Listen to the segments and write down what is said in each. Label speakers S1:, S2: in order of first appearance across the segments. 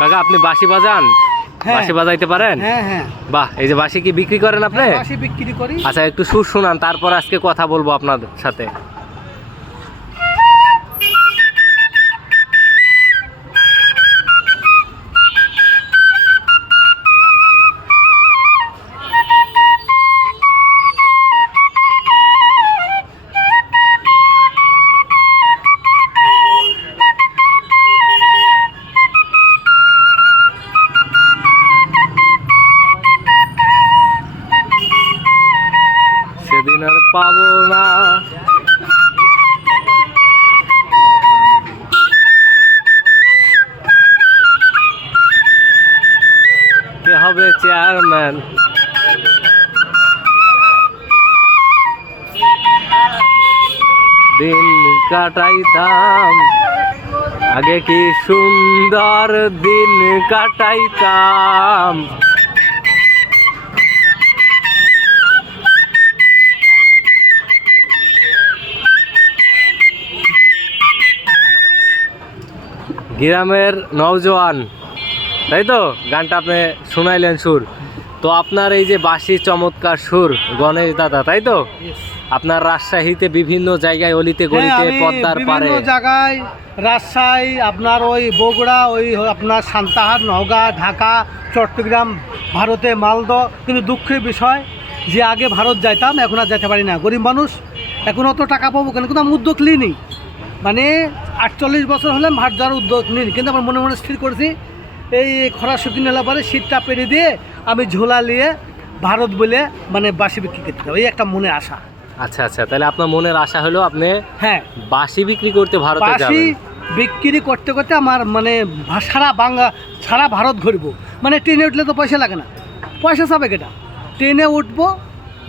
S1: কাকা আপনি বাঁশি বাজান?
S2: বাসি
S1: বাঁশি বাজাইতে পারেন?
S2: হ্যাঁ হ্যাঁ।
S1: বাহ এই যে বাসি কি বিক্রি করেন আপনি?
S2: বাঁশি বিক্রি করি।
S1: আচ্ছা একটু সুর শোনান তারপর আজকে কথা বলব আপনার সাথে। সেদিন আর পাবো না। কে হবে চেয়ারম্যান দিন কাটাইতাম আগে কি সুন্দর দিন কাটাইতাম? গ্রামের নওজোয়ান। তাই তো গানটা আপনি শুনাইলেন সুর। তো আপনার এই যে বাঁশি চমৎকার সুর গণেশ দাদা তাই তো আপনার রাজশাহীতে বিভিন্ন জায়গায় অলিতে
S2: হ্যাঁ,
S1: গলিতে পদ্মার পারে
S2: জায়গায় রাজশাহী আপনার ওই বগুড়া ওই আপনার সান্তাহার নওগাঁ ঢাকা চট্টগ্রাম ভারতে মালদহ। কিন্তু দুঃখের বিষয় যে আগে ভারত যাইতাম এখন আর যেতে পারি না। গরিব মানুষ এখন অত টাকা পাবো কেন? কিন্তু আমি উদ্যোগ নিইনি মানে আটচল্লিশ বছর হলে ভারত যাওয়ার উদ্যোগ নিই কিন্তু আমার মনে মনে স্থির করেছি এই খরা শুকিয়ে নেওয়ার পরে শীতটা পেরিয়ে দিয়ে আমি ঝোলা নিয়ে ভারত বলে মানে বাসি বিক্রি করতে হবে এই একটা মনে আশা।
S1: আচ্ছা আচ্ছা তাহলে আপনার মনের আশা হলো আপনি
S2: হ্যাঁ।
S1: বাসি বিক্রি করতে ভারতে
S2: বাসি বিক্রি করতে করতে আমার মানে সারা বাংলা সারা ভারত ঘুরবো। মানে ট্রেনে উঠলে তো পয়সা লাগে না। পয়সা চাবে কেটা ট্রেনে উঠবো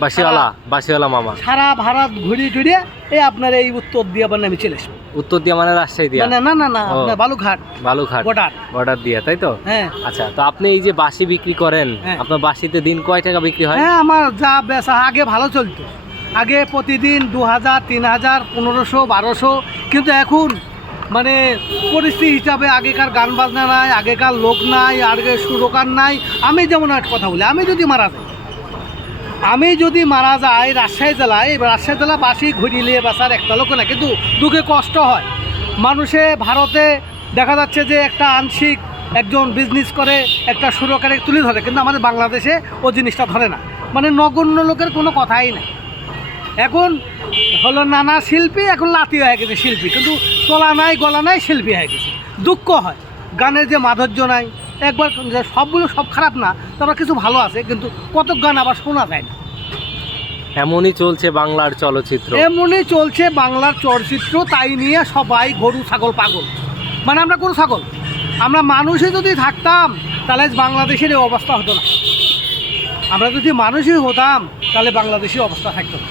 S1: বাঁশিওয়ালা বাঁশিওয়ালা মামা।
S2: সারা ভারত ঘুরি টুরিয়ে এই আপনার এই উত্তর দিয়ে আবার আমি চলে আসব।
S1: উত্তর দিয়া মানে রাজশাহী দিয়া?
S2: মানে না না না আপনার বালুঘাট
S1: বালুঘাট
S2: বর্ডার।
S1: অর্ডার দিয়া তাই তো?
S2: হ্যাঁ।
S1: আচ্ছা তো আপনি এই যে বাঁশি বিক্রি করেন
S2: হ্যাঁ।
S1: আপনার বাঁশিতে দিন কয় টাকা বিক্রি হয়?
S2: হ্যাঁ আমার যা বেচা আগে ভালো চলতো। আগে প্রতিদিন দু হাজার তিন হাজার পনেরোশো বারোশো কিন্তু এখন মানে পরিস্থিতি হিসাবে আগেকার গান বাজনা নাই আগেকার লোক নাই আগে সুরকার নাই। আমি যেমন একটা কথা বলি আমি যদি মারা যাই আমি যদি মারা যাই রাজশাহী জেলায় রাজশাহী জেলা বাসি ঘুরিয়ে বেচার একটা লোক না কিন্তু দুঃখে কষ্ট হয়। মানুষে ভারতে দেখা যাচ্ছে যে একটা আংশিক একজন বিজনেস করে, একটা সুরকারে তুলে ধরে, কিন্তু আমাদের বাংলাদেশে ও জিনিসটা ধরে না। মানে নগণ্য লোকের কোনো কথাই নেই। এখন হলো নানা শিল্পী, এখন লাতি হয়ে গেছে শিল্পী, কিন্তু তোলা নাই, গলা নাই, শিল্পী হয়ে গেছে। দুঃখ হয়। গানের যে মাধুর্য নাই একবার সবগুলো সব খারাপ না তারপর কিছু ভালো আছে কিন্তু কত গান আবার শোনা যায় না।
S1: এমনই চলছে বাংলার চলচ্চিত্র।
S2: এমনই চলছে বাংলার চলচ্চিত্র তাই নিয়ে সবাই গরু ছাগল পাগল। মানে আমরা গরু ছাগল। আমরা মানুষই যদি থাকতাম তাহলে বাংলাদেশের এই অবস্থা হতো না। আমরা যদি মানুষই হতাম তাহলে বাংলাদেশের অবস্থা থাকতো না।